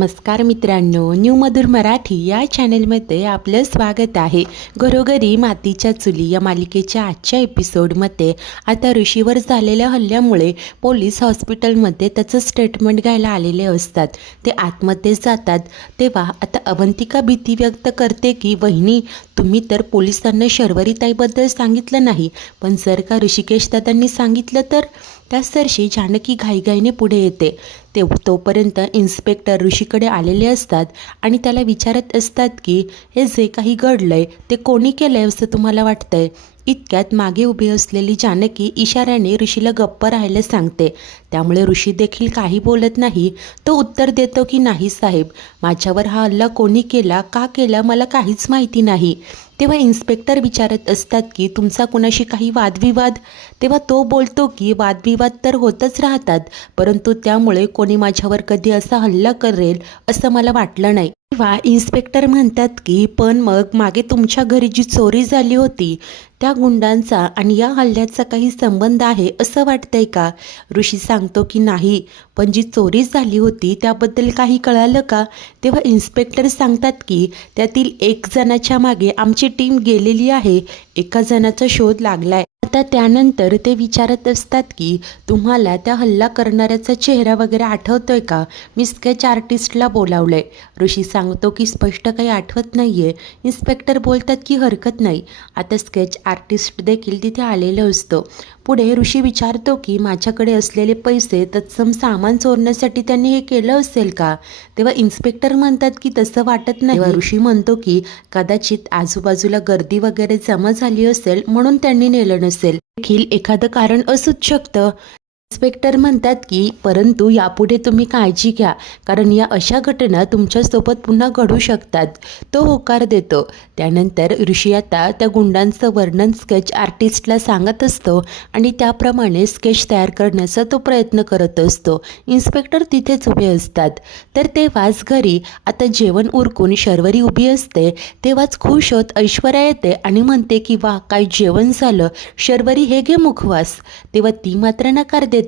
नमस्कार मित्रांनो, न्यू मधुर मराठी या चॅनलमध्ये आपलं स्वागत आहे. घरोघरी मातीच्या चुली या मालिकेच्या आजच्या एपिसोडमध्ये आता ऋषीवर झालेल्या हल्ल्यामुळे पोलीस हॉस्पिटलमध्ये त्याचं स्टेटमेंट घ्यायला आलेले असतात. ते आतमध्ये जातात तेव्हा आता अवंतिका भीती व्यक्त करते की वहिनी, तुम्ही तर पोलिसांना शर्वरीताईबद्दल सांगितलं नाही, पण जर का ऋषिकेश दादांनी सांगितलं तर त्यासरशी जानकी घाईघाईने पुढे येते. तोपर्यंत इन्स्पेक्टर ऋषीकडे आलेले असतात आणि त्याला विचारत असतात की हे जे काही घडलंय ते कोणी केलंय असं तुम्हाला वाटतंय. इतक्यात मागे उभी असलेली जानकी इशाऱ्याने ऋषीला गप्प राहायला सांगते. त्यामुळे ऋषी देखील काही बोलत नाही. तो उत्तर देतो की नाही साहेब, माझ्यावर हा हल्ला कोणी केला, का केला मला काहीच माहिती नाही. तेव्हा इन्स्पेक्टर विचारत असतात की तुमचा कुणाशी काही वादविवाद. तेव्हा तो बोलतो की वादविवाद तर होतच राहतात, परंतु त्यामुळे कोणी माझ्यावर कधी असा हल्ला करेल असं मला वाटलं नाही. तेव्हा इन्स्पेक्टर म्हणतात की पण मग मागे तुमच्या घरी जी चोरी झाली होती त्या गुंडांचा आणि या हल्ल्याचा काही संबंध आहे असं वाटतंय का? ऋषी सांगतो की नाही, पण जी चोरी झाली होती त्याबद्दल काही कळालं का? तेव्हा इन्स्पेक्टर सांगतात की त्यातील एक जणाच्या मागे आमची टीम गेलेली आहे, एका जणाचा शोध लागलाय. आता त्यानंतर ते विचारत असतात की तुम्हाला त्या हल्ला करणाऱ्याचा चेहरा वगैरे आठवतोय का? मी स्केच आर्टिस्टला बोलावलंय. ऋषी सांगतो की स्पष्ट काही आठवत नाहीये. इन्स्पेक्टर बोलतात की हरकत नाही. आता स्केच आर्टिस्ट देखील तिथे आलेलं असतो. पुढे ऋषी विचारतो की माझ्याकडे असलेले पैसे तत्सम सामान चोरण्यासाठी त्यांनी हे केलं असेल का? तेव्हा इन्स्पेक्टर म्हणतात की तसं वाटत नाही. तेव्हा ऋषी म्हणतो की कदाचित आजूबाजूला गर्दी वगैरे जमा झाली असेल म्हणून त्यांनी नेलं नसेल. देखील एखादं कारण असूच शकतं. इन्स्पेक्टर म्हणतात की परंतु यापुढे तुम्ही काळजी घ्या, कारण या अशा घटना तुमच्यासोबत पुन्हा घडू शकतात. तो होकार देतो. त्यानंतर ऋषी आता त्या गुंडांचं वर्णन स्केच आर्टिस्टला सांगत असतो आणि त्याप्रमाणे स्केच तयार करण्याचा तो प्रयत्न करत असतो. इन्स्पेक्टर तिथेच उभे असतात. तर तेव्हाच घरी आता जेवण उरकून शर्वरी उभी असते. तेव्हाच खुश होत ऐश्वर्या येते आणि म्हणते की वा, काय जेवण झालं शर्वरी, हे घे मुखवास. तेव्हा ती मात्र नकार देते.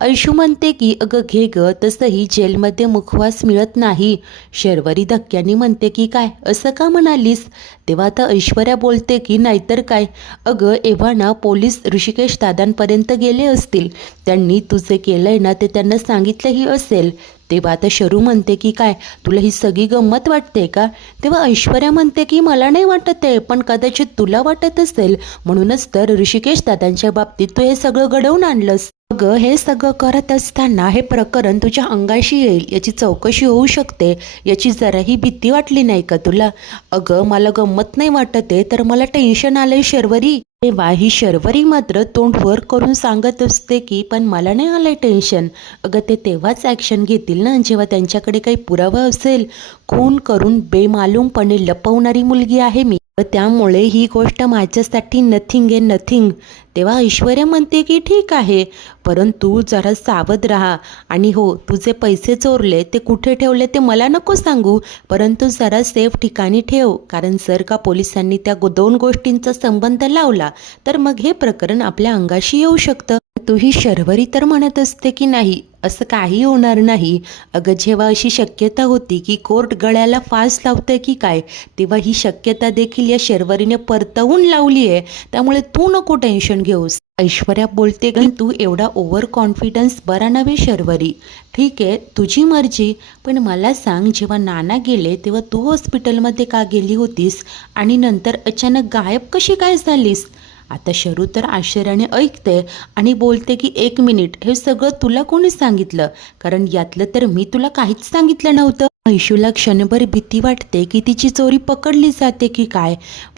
ऐशू म्हणते की अगं घे ग, तसंही जेलमध्ये मुखवास मिळत नाही. शर्वरी धक्क्याने म्हणते की काय, असं का म्हणालीस? तेव्हा आता ऐश्वर्या बोलते की नाहीतर काय, अगं एव्हा ना पोलीस ऋषिकेश दादांपर्यंत गेले असतील, त्यांनी तुझे केलंय ना ते त्यांना सांगितलंही असेल. तेव्हा आता शरू म्हणते की काय, तुला ही सगळी गंमत वाटते का? तेव्हा ऐश्वर्या म्हणते की मला नाही वाटत आहे, पण कदाचित तुला वाटत असेल, म्हणूनच तर ऋषिकेश दादांच्या बाबतीत तू हे सगळं घडवून आणलंस. अगं हे सगळं करत असताना हे प्रकरण तुझ्या अंगाशी येईल, याची चौकशी होऊ शकते, याची जराही भीती वाटली नाही का तुला? अगं मला गंमत नाही वाटत आहे, तर मला टेन्शन आलंय शर्वरी. तेव्हा ही शर्वरी मात्र तोंड वर करून सांगत असते की पण मला नाही आलंय टेन्शन. अगं ते तेव्हाच ॲक्शन घेतील ना जेव्हा त्यांच्याकडे काही पुरावा असेल. खून करून बेमालूमपणे लपवणारी मुलगी आहे मी, त्यामुळे ही गोष्ट माझ्यासाठी नथिंग आहे, नथिंग. तेव्हा ऐश्वर्या म्हणते की ठीक आहे, परंतु जरा सावध राहा. आणि हो, तुझे पैसे चोरले ते कुठे ठेवले ते मला नको सांगू, परंतु जरा सेफ ठिकाणी ठेव, कारण जर का पोलिसांनी त्या दोन गोष्टींचा संबंध लावला तर मग हे प्रकरण आपल्या अंगाशी येऊ शकतं. तू ही शर्वरी तर म्हणत असते की नाही, असं काही होणार नाही. अगं जेव्हा अशी शक्यता होती की कोर्ट गळ्याला फास लावते की काय, तेव्हा ही शक्यता देखील या शर्वरीने परतवून लावली आहे. त्यामुळे तू नको टेन्शन घेऊस. ऐश्वर्या बोलते की तू एवढा ओव्हर कॉन्फिडन्स बरा नव्हे शर्वरी. ठीक आहे, तुझी मर्जी, पण मला सांग, जेव्हा नाना गेले तेव्हा तू हॉस्पिटलमध्ये का गेली होतीस आणि नंतर अचानक गायब कशी काय झालीस? आता शरू तर आश्चर्याने ऐकते आणि बोलते की एक मिनिट, हे सगळं तुला कोणी सांगितलं? कारण यातलं तर मी तुला काहीच सांगितलं नव्हतं. ऐशूला क्षणभर भीती वाटते की तिची चोरी पकडली जाते की काय.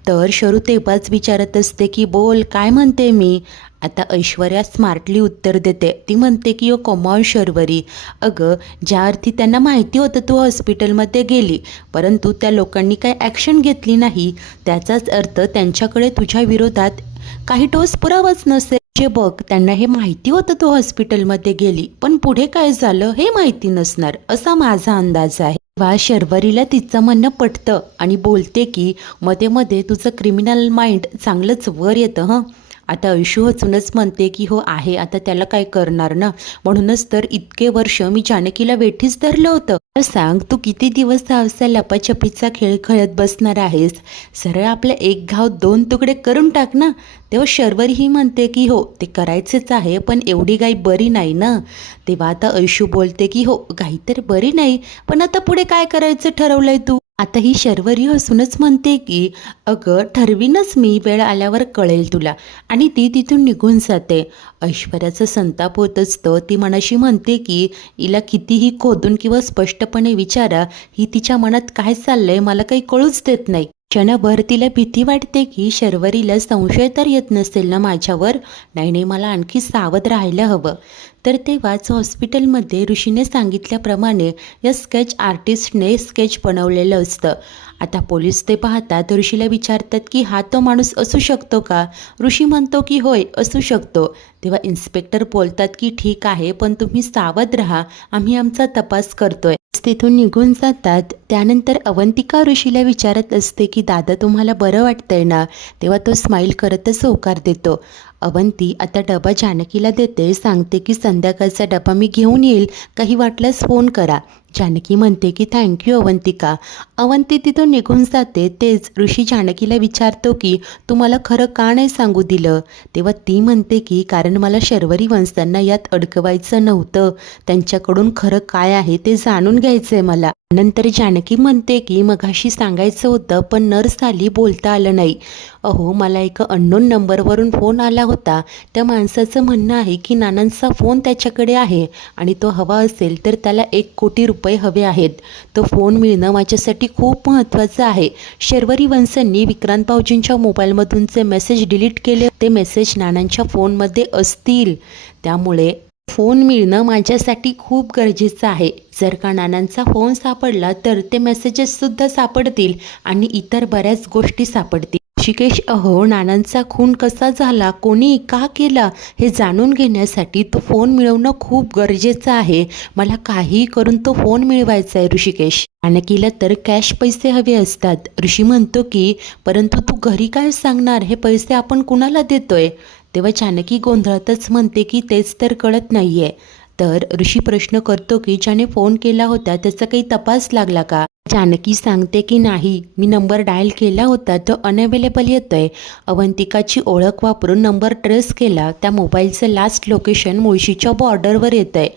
तर शरू तेव्हाच विचारत असते की बोल, काय म्हणते मी? आता ऐश्वर्या स्मार्टली उत्तर देते. ती म्हणते की ओ कमॉन शर्वरी, अगं ज्या अर्थी त्यांना माहिती होतं तू हॉस्पिटलमध्ये गेली, परंतु त्या लोकांनी काही ॲक्शन घेतली नाही, त्याचाच अर्थ त्यांच्याकडे तुझ्या विरोधात काही ठोस पुरावाच नसेल. जे बघ, त्यांना हे माहिती होतं तू हॉस्पिटलमध्ये गेली, पण पुढे काय झालं हे माहिती नसणार, असा माझा अंदाज आहे. वा शर्वरीला तिचं म्हणणं पटतं आणि बोलते की मध्ये मध्ये तुझं क्रिमिनल माइंड चांगलंच वर येतं हं. आता ऐशू हसूनच म्हणते की हो आहे, आता त्याला काय करणार ना, म्हणूनच तर इतके वर्ष मी जानकीला वेठीच धरलं होतं. तर सांग तू किती दिवस हा असा लपाछपीचा खेळ खेळत बसणार आहेस? सरळ आपलं एक घाव दोन तुकडे करून टाक ना. तेव्हा शर्वरी ही म्हणते की हो ते करायचेच आहे, पण एवढी गाई बरी नाही ना. तेव्हा आता ऐशू बोलते की हो गाई तर बरी नाही, पण आता पुढे काय करायचं ठरवलंय तू? आता ही शर्वरी हसूनच म्हणते की अगं ठरवीनच मी, वेळ आल्यावर कळेल तुला. आणि ती तिथून निघून जाते. ऐश्वर्याचं संताप होत असतं. ती मनाशी म्हणते की हिला कितीही खोदून किंवा स्पष्टपणे विचारा, ही तिच्या मनात काय चाललंय मला काही कळूच देत नाही. क्षणभर तिला भीती वाटते की शर्वरीला संशय तर येत नसेल ना माझ्यावर. नाही नाही, मला आणखी सावध राहायला हवं. तर तेव्हाच हॉस्पिटलमध्ये ऋषीने सांगितल्याप्रमाणे या स्केच आर्टिस्टने स्केच बनवलेलं असतं. आता पोलीस ते पाहतात, ऋषीला विचारतात की हा तो माणूस असू शकतो का? ऋषी म्हणतो की होय असू शकतो. तेव्हा इन्स्पेक्टर बोलतात की ठीक आहे, पण तुम्ही सावध राहा, आम्ही आमचा तपास करतोय. तिथून निघून जातात. त्यानंतर अवंतिका ऋषीला विचारत असते की दादा तुम्हाला बरं वाटतंय ना? तेव्हा तो स्माईल करतच होकार देतो. अवंती आता डबा जानकीला देते, सांगते की संध्याकाळचा डबा मी घेऊन येईल, काही वाटल्यास फोन करा. जानकी म्हणते की थँक्यू अवंतिका. अवंती तिथून निघून जाते. तेच ऋषी जानकीला विचारतो की तुम्हाला खरं का नाही सांगू दिलं? तेव्हा ती म्हणते की कारण मला शर्वरी वंशांना यात अडकवायचं नव्हतं, त्यांच्याकडून खरं काय आहे ते जाणून घ्यायचंय मला. नंतर जानकी म्हणते की मगाशी सांगायचं होतं पण नर्स आली, बोलता आलं नाही. अहो मला एका अननोन नंबरवरून फोन आला होता. त्या माणसाचं म्हणणं आहे की नानांचा फोन त्याच्याकडे आहे आणि तो हवा असेल तर त्याला 1 कोटी रुपये हवे आहेत. तो फोन मिळणं माझ्यासाठी खूप महत्त्वाचं आहे. शर्वरी वंशांनी विक्रांत भाऊजींच्या मोबाईलमधूनचे मेसेज डिलीट केले, ते मेसेज नानांच्या फोनमध्ये असतील, त्यामुळे फोन मिळणं माझ्यासाठी खूप गरजेचं आहे. जर का नानांचा फोन सापडला तर ते मेसेजेससुद्धा सापडतील आणि इतर बऱ्याच गोष्टी सापडतील. ऋषिकेश अहो नानांचा खून कसा झाला, कोणी का केला हे जाणून घेण्यासाठी तो फोन मिळवणं खूप गरजेचं आहे. मला काही करून तो फोन मिळवायचा आहे ऋषिकेश. जानकीला तर कॅश पैसे हवे असतात. ऋषी म्हणतो की परंतु तू घरी काय सांगणार, हे पैसे आपण कुणाला देतोय? तेव्हा जानकी गोंधळातच म्हणते की तेच तर कळत नाहीये. तर ऋषी प्रश्न करतो की ज्याने फोन केला होता त्याचा काही तपास लागला का? जानकी सांगते की नाही, मी नंबर डायल केला होता, तो अनअवेलेबल येतोय. अवंतिकाची ओळख वापरून नंबर ट्रेस केला, त्या मोबाईलचं लास्ट लोकेशन मुळशीच्या बॉर्डरवर येतंय.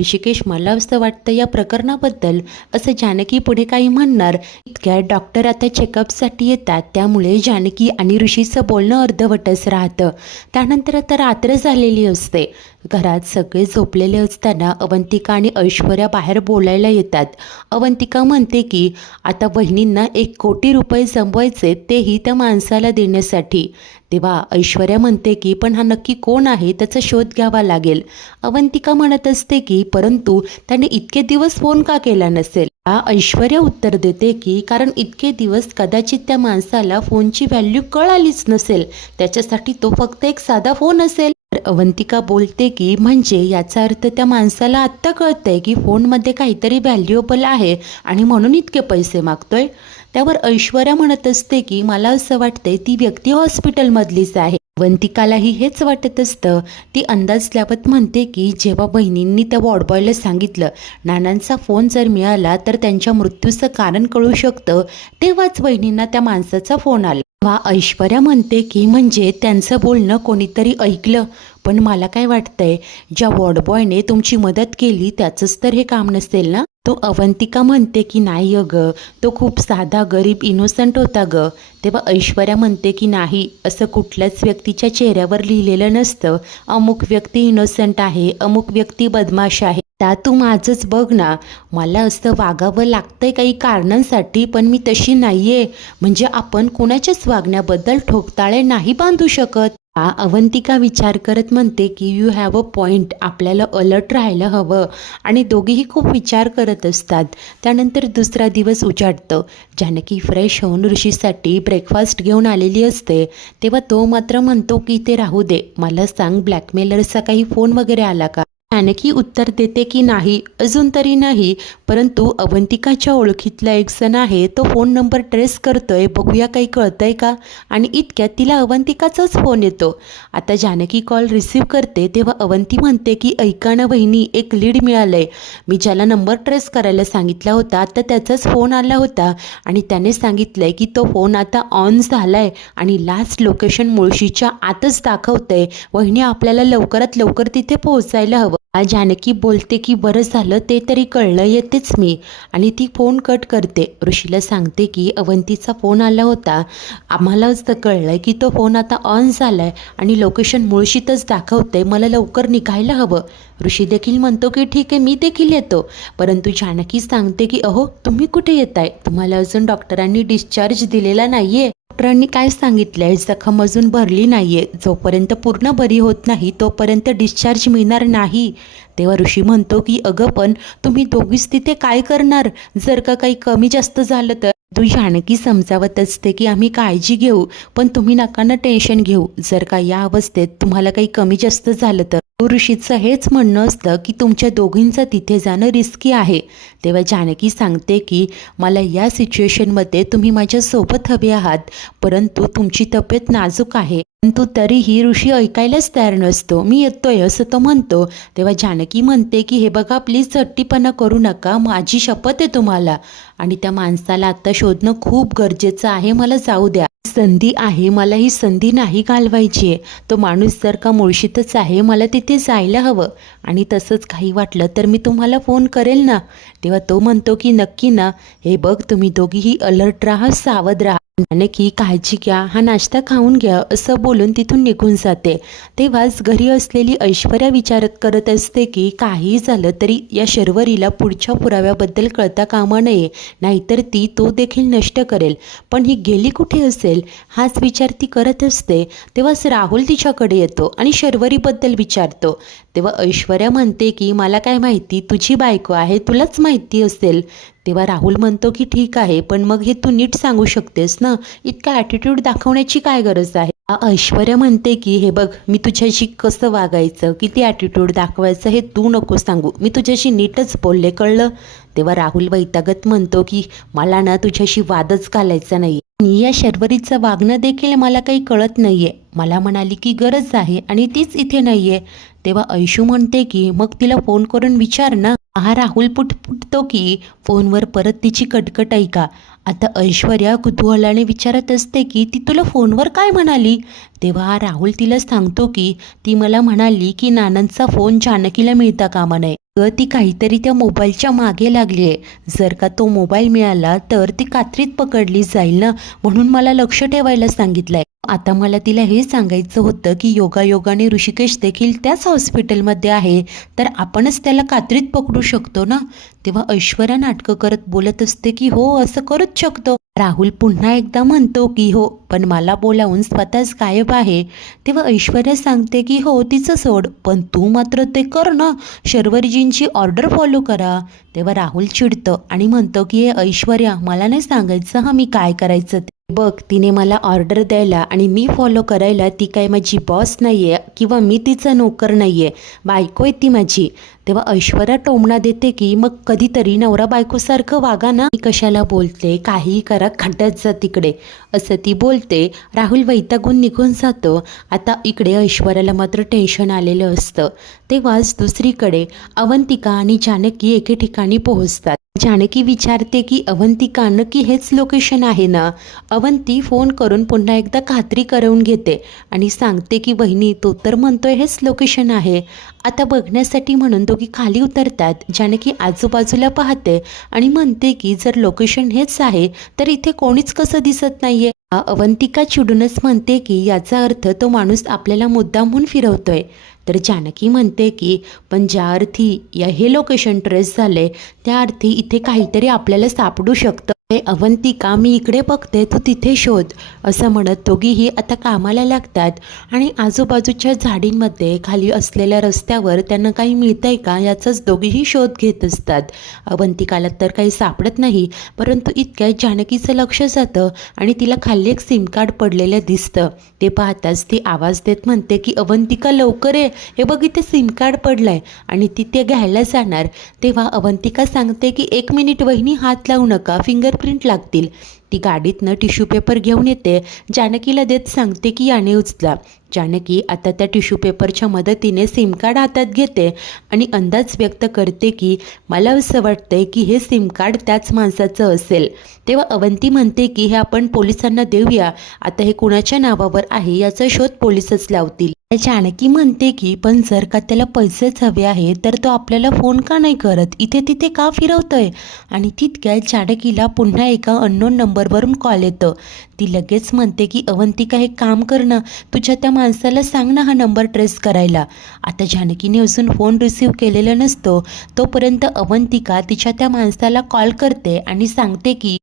ऋषिकेश मला असं वाटतं या प्रकरणाबद्दल, असं जानकी पुढे काही म्हणणार इतक्यात डॉक्टर आता चेकअपसाठी येतात, त्यामुळे जानकी आणि ऋषीचं बोलणं अर्धवटच राहतं. त्यानंतर आता रात्र झालेली असते. घरात सगळे झोपलेले असताना अवंतिका आणि ऐश्वर्या बाहेर बोलायला येतात. अवंतिका म्हणते की आता बहिणींना 1 कोटी रुपये जमवायचे, तेही त्या माणसाला देण्यासाठी. तेव्हा ऐश्वर्या म्हणते की पण हा नक्की कोण आहे, त्याचा शोध घ्यावा लागेल. अवंतिका म्हणत असते की परंतु त्याने इतके दिवस फोन का केला नसेल? ऐश्वर्या उत्तर देते की कारण इतके दिवस कदाचित त्या माणसाला फोनची व्हॅल्यू कळालीच नसेल, त्याच्यासाठी तो फक्त एक साधा फोन असेल. अवंतिका बोलते की म्हणजे याचा अर्थ त्या माणसाला आत्ता कळतंय की फोनमध्ये काहीतरी व्हॅल्युएबल आहे आणि म्हणून इतके पैसे मागतोय. त्यावर ऐश्वर्या म्हणत असते की मला असं वाटतंय ती व्यक्ती हॉस्पिटलमधलीच आहे. अवंतिकालाही हेच वाटत असतं. ती अंदाज लावत म्हणते की जेव्हा बहिणींनी त्या वॉर्डबॉयला सांगितलं नानांचा फोन जर मिळाला तर त्यांच्या मृत्यूचं कारण कळू शकतं, तेव्हाच बहिणींना त्या माणसाचा फोन आला. तेव्हा ऐश्वर्या म्हणते की म्हणजे त्यांचं बोलणं कोणीतरी ऐकलं. पण मला काय वाटतंय, ज्या वॉर्डबॉयने तुमची मदत केली त्याचंच तर हे काम नसेल ना? तो अवंतिका म्हणते की नाही अगं, तो खूप साधा गरीब इनोसंट होता ग. तेव्हा ऐश्वर्या म्हणते की नाही, असं कुठल्याच व्यक्तीच्या चेहऱ्यावर लिहिलेलं नसतं अमुक व्यक्ती इनोसंट आहे, अमुक व्यक्ती बदमाश आहे. त्या तू माझंच बघ ना, मला असं वागावं लागतंय काही कारणांसाठी, पण मी तशी नाहीये. म्हणजे आपण कुणाच्याच वागण्याबद्दल ठोकताळे नाही बांधू शकत. अवंतिका विचार करत म्हणते की यू हॅव अ पॉईंट, आपल्याला अलर्ट राहायला हवं. आणि दोघेही खूप विचार करत असतात. त्यानंतर दुसरा दिवस उजाडतं. जानकी फ्रेश होऊन ऋषीसाठी ब्रेकफास्ट घेऊन आलेली असते. तेव्हा तो मात्र म्हणतो की ते राहू दे, मला सांग ब्लॅकमेलरचा काही फोन वगैरे आला का? जानकी उत्तर देते की नाही, अजून तरी नाही, परंतु अवंतिकाच्या ओळखीतला एक जण आहे, तो फोन नंबर ट्रेस करतोय, बघूया काही कळतंय का. आणि इतक्यात तिला अवंतिकाचाच फोन येतो. आता जानकी कॉल रिसीव्ह करते तेव्हा अवंती म्हणते की ऐका ना बहिणी, एक लीड मिळालंय. मी ज्याला नंबर ट्रेस करायला सांगितला होता तर त्याचाच फोन आला होता आणि त्याने सांगितलंय की तो फोन आता ऑन झालाय आणि लास्ट लोकेशन मुळशीच्या आतच दाखवतंय. वहिनी, आपल्याला लवकरात लवकर तिथे पोहोचायला हवं. जानकी बोलते की बरं झालं ते तरी कळलं, येतेच मी. आणि ती फोन कट करते. ऋषीला सांगते की अवंतीचा फोन आला होता, आम्हालाच तर कळलं की तो फोन आता ऑन झालाय आणि लोकेशन मुळशीतच दाखवते, मला लवकर निघायला हवं. ऋषी देखील म्हणतो की ठीक आहे, मी देखील येतो. परंतु जानकी सांगते की अहो, तुम्ही कुठे येताय, तुम्हाला अजून डॉक्टरांनी डिस्चार्ज दिलेला नाहीये. डॉक्टरांनी काय सांगितलंय, जखम अजून भरली नाहीये, जोपर्यंत पूर्ण बरी होत नाही तोपर्यंत डिस्चार्ज मिळणार नाही. तेव्हा ऋषी म्हणतो की अगं पण तुम्ही दोघीच तिथे काय करणार, जर का काही कमी जास्त झालं तर. तू जानकी समजावत असते की आम्ही काळजी घेऊ, पण तुम्ही नका ना टेन्शन घेऊ, जर का या अवस्थेत तुम्हाला काही कमी जास्त झालं तर. ऋषीचं हेच म्हणणं असतं की तुमच्या दोघींचं तिथे जाणं रिस्की आहे. तेव्हा जानकी सांगते की मला या सिच्युएशनमध्ये तुम्ही माझ्यासोबत हवे आहात, परंतु तुमची तब्येत नाजूक आहे. परंतु तरीही ऋषी ऐकायलाच तयार नसतो. मी येतोय असं तो म्हणतो. तेव्हा जानकी म्हणते की हे बघा, प्लीज हट्टीपणा करू नका, माझी शपथ आहे तुम्हाला, आणि त्या माणसाला आत्ता शोधणं खूप गरजेचं आहे, मला जाऊ द्या. संधी आहे, मला ही संधी नाही घालवायची आहे. तो माणूस जर का मुळशीतच आहे, मला तिथे जायला हवं, आणि तसंच काही वाटलं तर मी तुम्हाला फोन करेल ना. तेव्हा तो म्हणतो की नक्की ना, हे बघ तुम्ही दोघीही अलर्ट राहा, सावध राहा. जानकी काळजी घ्या, हा नाश्ता खाऊन घ्या, असं बोलून तिथून निघून जाते. तेव्हाच घरी असलेली ऐश्वर्या विचारत करत असते की काही झालं तरी या शर्वरीला पुढच्या पुराव्याबद्दल कळता कामा नये, नाहीतर ती तो देखील नष्ट करेल. पण ही गेली कुठे असेल हाच विचार ती करत असते. तेव्हाच राहुल तिच्याकडे येतो आणि शर्वरीबद्दल विचारतो. तेव्हा ऐश्वर्या म्हणते की मला काय माहिती, तुझी बायको आहे, तुलाच माहिती असेल. तेव्हा राहुल म्हणतो की ठीक आहे, पण मग हे तू नीट सांगू शकतेस ना, इतका ॲटिट्यूड दाखवण्याची काय गरज आहे. ऐश्वर्या म्हणते की हे बघ, मी तुझ्याशी कसं वागायचं, किती ॲटिट्यूड दाखवायचं हे तू नको सांगू, मी तुझ्याशी नीटच बोलले, कळलं. तेव्हा राहुल वैतागत म्हणतो की मला ना तुझ्याशी वादच घालायचा नाही, या शर्वरीचं वागणं देखील मला काही कळत नाहीये. मला म्हणाली की गरज आहे आणि तीच इथे नाहीये. तेव्हा ऐशू म्हणते की मग तिला फोन करून विचार ना. हा राहुल पुटपुटतो की फोनवर परत तिची कटकट ऐका. आता ऐश्वर्या कुतूहलाने विचारत असते की ती तुला फोनवर काय म्हणाली. तेव्हा राहुल तिला सांगतो की ती मला म्हणाली की नानांचा फोन जानकीला मिळता कामा नये. ती काहीतरी त्या मोबाईलच्या मागे लागली आहे, जर का तो मोबाईल मिळाला तर ती कात्रीत पकडली जाईल ना, म्हणून मला लक्ष ठेवायला सांगितलंय. आता मला तिला हे सांगायचं होतं की योगायोगाने ऋषिकेश देखील त्याच हॉस्पिटलमध्ये आहे, तर आपणच त्याला कात्रीत पकडू शकतो ना. तेव्हा ऐश्वर्या नाटकं करत बोलत असते की हो, असं करूच शकतो. राहुल पुन्हा एकदा म्हणतो की हो, पण मला बोलावून स्वतःच गायब आहे. तेव्हा ऐश्वर्या सांगते की हो, तिचं सोड, पण तू मात्र ते कर ना, शर्वरीजींची ऑर्डर फॉलो करा. तेव्हा राहुल चिडतं आणि म्हणतो की हे ऐश्वर्या, मला नाही सांगायचं हा मी काय करायचं ते. बघ, तिने मला ऑर्डर द्यायला आणि मी फॉलो करायला ती काय माझी बॉस नाही आहे किंवा मी तिचा नोकर नाही आहे, बायको आहे ती माझी. तेव्हा ऐश्वर्या टोमणा देते की मग कधीतरी नवरा बायकोसारखं वागा ना, मी कशाला बोलते, काहीही करा, खड्ड्यात जा तिकडे, असं ती बोलते. राहुल वैतागून निघून जातो. आता इकडे ऐश्वर्याला मात्र टेन्शन आलेलं असतं. तेव्हाच दुसरीकडे अवंतिका आणि जानकी एके ठिकाणी पोहोचतात. जानकी विचारते की अवंतिका, नक्की हेच लोकेशन आहे ना. अवंती फोन करून पुन्हा एकदा खात्री करवून घेते आणि सांगते की बहिणी, तो तर म्हणतोय हेच लोकेशन आहे. आता बघण्यासाठी म्हणून दोघी खाली उतरतात. जानकी आजूबाजूला पाहते आणि म्हणते की जर लोकेशन हेच आहे तर इथे कोणीच कसं दिसत नाहीये. अवंतिका चिडूनच म्हणते की याचा अर्थ तो माणूस आपल्याला मुद्दामहून फिरवतोय. तर जानकी म्हणते की पण ज्या अर्थी हे लोकेशन ट्रेस झाले त्या अर्थी इथे काहीतरी आपल्याला सापडू शकतं. अवंतिका मी इकडे बघते तू तिथे शोध असं म्हणत दोघीही आता कामाला लागतात आणि आजूबाजूच्या झाडींमध्ये खाली असलेल्या रस्त्यावर त्यांना काही मिळतंय का याचाच दोघीही शोध घेत असतात. अवंतिकाला तर काही सापडत नाही, परंतु इतक्यात जानकीचं लक्ष जातं आणि तिला खाली एक सिम कार्ड पडलेलं दिसतं. ते पाहताच ती आवाज देत म्हणते की अवंतिका लवकर ये, हे बघ इथे सिम कार्ड पडलंय. आणि ती ते घ्यायला जाणार तेव्हा अवंतिका सांगते की 1 मिनिट वहिनी, हात लावू नका, फिंगरप्रिंट लागतील. ती गाडीतनं टिश्यू पेपर घेऊन येते, जानकीला देत सांगते की याने उचला. जानकी आता त्या टिश्यू पेपरच्या मदतीने सिम कार्ड हातात घेते आणि अंदाज व्यक्त करते की मला असं वाटतंय की हे सिम कार्ड त्याच माणसाचं असेल. तेव्हा अवंती म्हणते की हे आपण पोलिसांना देऊया, आता हे कुणाच्या नावावर आहे याचा शोध पोलिसच लावतील. जानकी म्हणते की पण जर का त्याला पैसेच हवे आहे तर तो आपल्याला फोन का नाही करत, इथे तिथे का फिरवतोय. आणि तितक्यात जानकीला पुन्हा एका अननोन नंबरवरून कॉल येतो. ती लगेच म्हणते की अवंतिका हे काम कर ना, तुझ्या त्या माणसाला सांग ना हा नंबर ट्रेस करायला. आता जानकीने अजून फोन रिसीव केलेला नसतो तोपर्यंत अवंतिका तिच्या त्या माणसाला कॉल करते आणि सांगते की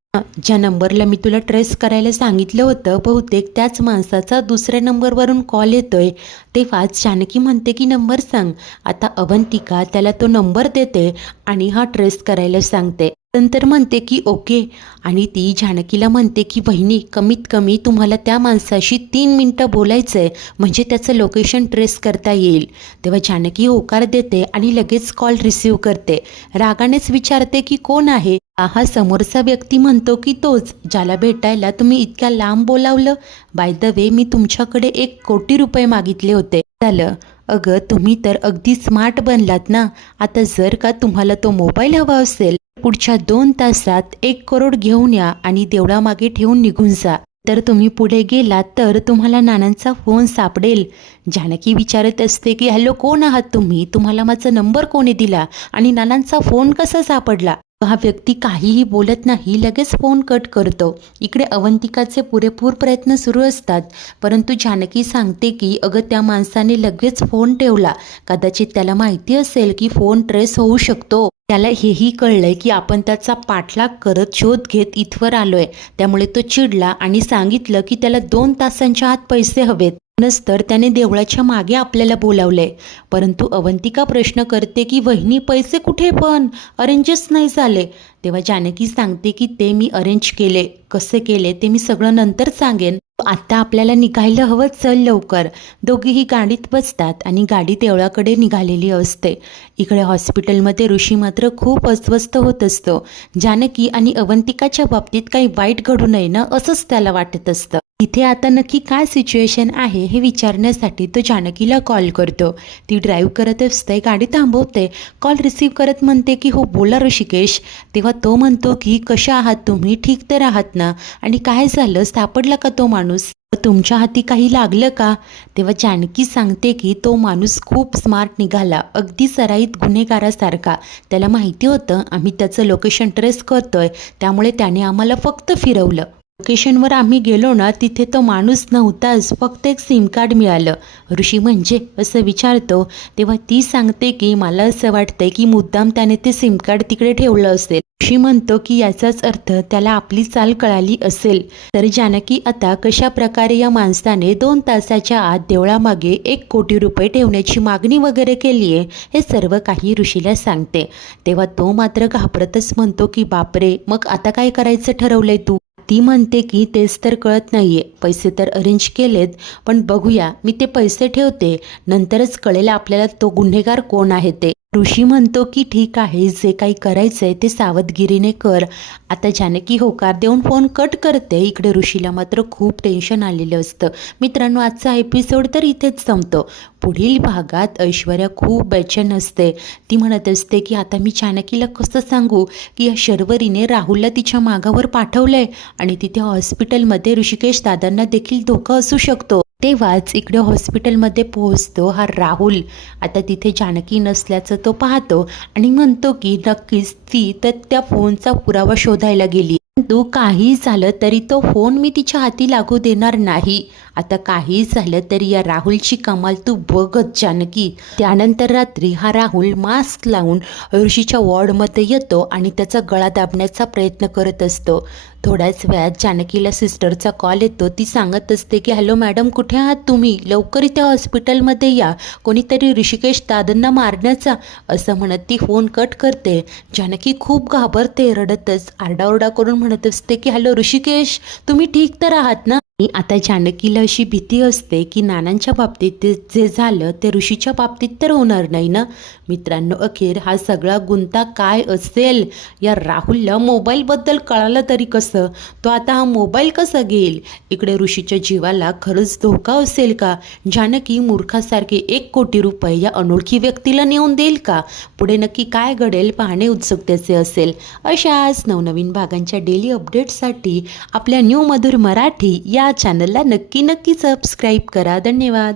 ज्या नंबरला मी तुला ट्रेस करायला सांगितलं होतं बहुतेक त्याच माणसाचा दुसऱ्या नंबरवरून कॉल येतोय. तेव्हाच जानकी म्हणते की नंबर सांग. आता अवंतिका त्याला तो नंबर देते आणि हा ट्रेस करायला सांगते. नंतर म्हणते की ओके. आणि ती जानकीला म्हणते की बहिणी कमीत कमी तुम्हाला त्या माणसाशी 3 मिनटं बोलायचं आहे, म्हणजे त्याचं लोकेशन ट्रेस करता येईल. तेव्हा जानकी होकार देते आणि लगेच कॉल रिसीव करते. रागानेच विचारते की कोण आहे. हा समोरचा व्यक्ती म्हणतो की तोच ज्याला भेटायला तुम्ही इतक्या लांब बोलावलं. बाय द वे मी तुमच्याकडे 1 कोटी रुपये मागितले होते. झालं. अगं तुम्ही तर अगदी स्मार्ट बनलात ना. आता जर का तुम्हाला तो मोबाईल हवा असेल पुढच्या 2 तासात 1 करोड घेऊन या आणि देवळामागे ठेवून निघून जा. तर तुम्ही पुढे गेलात तर तुम्हाला नानांचा फोन सापडेल. जानकी विचारत असते की हॅलो कोण आहात तुम्ही, तुम्हाला माझा नंबर कोणी दिला आणि नानांचा फोन कसा सापडला. हा व्यक्ती काहीही बोलत नाही, लगेच फोन कट करतो. इकडे अवंतिकाचे पुरेपूर प्रयत्न सुरू असतात, परंतु जानकी सांगते की अगं त्या माणसाने लगेच फोन ठेवला, कदाचित त्याला माहिती असेल की फोन ट्रेस होऊ शकतो. त्याला हेही कळलंय की आपण त्याचा पाठलाग करत शोध घेत इथवर आलोय, त्यामुळे तो चिडला आणि सांगितलं की त्याला 2 तासांच्या आत पैसे हवेत. नंतर त्याने देवळाच्या मागे आपल्याला बोलावलंय. परंतु अवंतिका प्रश्न करते की वहिनी पैसे कुठे, पण अरेंजच नाही झाले. तेव्हा जानकी सांगते की ते मी अरेंज केले, कसे केले ते मी सगळं नंतर सांगेन, आता आपल्याला निघायला हवं, चल लवकर. दोघीही गाडीत बसतात आणि गाडी देवळाकडे निघालेली असते. इकडे हॉस्पिटलमध्ये ऋषी मात्र खूप अस्वस्थ होत असतो. जानकी आणि अवंतिकाच्या बाबतीत काही वाईट घडू नये ना असंच त्याला वाटत असतं. इथे आता नक्की काय सिच्युएशन आहे हे विचारण्यासाठी तो जानकीला कॉल करतो. ती ड्राईव्ह करत असते, गाडी थांबवते, कॉल रिसीव करत म्हणते की हो बोला ऋषिकेश. तेव्हा तो म्हणतो की कशा आहात तुम्ही, ठीक तर आहात ना, आणि काय झालं, सापडला का तो माणूस, तुमच्या हाती काही लागलं का. तेव्हा जानकी सांगते की तो माणूस खूप स्मार्ट निघाला, अगदी सराईत गुन्हेगारासारखा. त्याला माहिती होतं आम्ही त्याचं लोकेशन ट्रेस करतोय, त्यामुळे त्याने आम्हाला फक्त फिरवलं. लोकेशनवर आम्ही गेलो ना तिथे तो माणूस नव्हताच, फक्त एक सिम कार्ड मिळालं. ऋषी म्हणजे असं विचारतो. तेव्हा ती सांगते की मला असं वाटतंय की मुद्दाम त्याने ते सिम कार्ड तिकडे ठेवलं असेल. ऋषी म्हणतो की याचाच अर्थ त्याला आपली चाल कळाली असेल. तर जानकी आता कशा प्रकारे या माणसाने 2 तासाच्या आत देवळामागे 1 कोटी रुपये ठेवण्याची मागणी वगैरे केली आहे हे सर्व काही ऋषीला सांगते. तेव्हा तो मात्र घाबरतच म्हणतो की बापरे, मग आता काय करायचं ठरवलंय तू. ती म्हणते की तेच तर कळत नाहीये, पैसे तर अरेंज केलेत, पण बघूया, मी ते पैसे ठेवते, नंतरच कळेल आपल्याला तो गुन्हेगार कोण आहे ते. ऋषी म्हणतो की ठीक आहे, जे काही करायचंय ते सावधगिरीने कर. आता जानकी होकार देऊन फोन कट करते. इकडे ऋषीला मात्र खूप टेन्शन आलेलं असतं. मित्रांनो, आजचा एपिसोड तर इथेच संपतो. पुढील भागात ऐश्वर्या खूप बेचैन असते. ती म्हणत असते की आता मी जानकीला कसं सांगू की या शर्वरीने राहुलला तिच्या मागावर पाठवलंय आणि तिथे हॉस्पिटलमध्ये ऋषिकेश दादांना देखील धोका असू शकतो. तेव्हाच इकडे हॉस्पिटलमध्ये पोहोचतो हा राहुल. आता तिथे जानकी नसल्याचं तो पाहतो आणि म्हणतो की नक्कीच ती तर त्या फोनचा पुरावा शोधायला गेली. परंतु काही झालं तरी तो फोन मी तिच्या हाती लागू देणार नाही. आता काही झालं तरी या राहुलची कमाल तू बघच जानकी. त्यानंतर रात्री हा राहुल मास्क लावून ऋषीच्या वॉर्डमध्ये येतो आणि त्याचा गळा दाबण्याचा प्रयत्न करत असतो. थोड्याच वेळात जानकीला सिस्टरचा कॉल येतो. ती सांगत असते की हॅलो मॅडम, कुठे आहात तुम्ही? लवकर इथे हॉस्पिटलमध्ये या, कोणीतरी ऋषिकेश दादांना मारण्याचा, असं म्हणत ती फोन कट करते. जानकी खूप घाबरते, रडतच आरडाओरडा करून म्हणत असते की हॅलो ऋषिकेश, तुम्ही ठीक तर आहात ना? आता जानकीला अशी भीती असते की नानांच्या बाबतीत जे झालं ते ऋषीच्या बाबतीत तर होणार नाही ना. मित्रांनो, अखेर हा सगळा गुंता काय असेल? या राहुलला मोबाईलबद्दल कळालं तरी कसं? तो आता हा मोबाईल कसा घेईल? इकडे ऋषीच्या जीवाला खरंच धोका असेल का? जानकी मूर्खासारखे 1 कोटी रुपये या अनोळखी व्यक्तीला नेऊन देईल का? पुढे नक्की काय घडेल पाहणे उत्सुकतेचे असेल. अशाच नवनवीन भागांच्या डेली अपडेट्ससाठी आपल्या न्यू मधुर मराठी या चॅनलला नक्की सबस्क्राईब करा. धन्यवाद.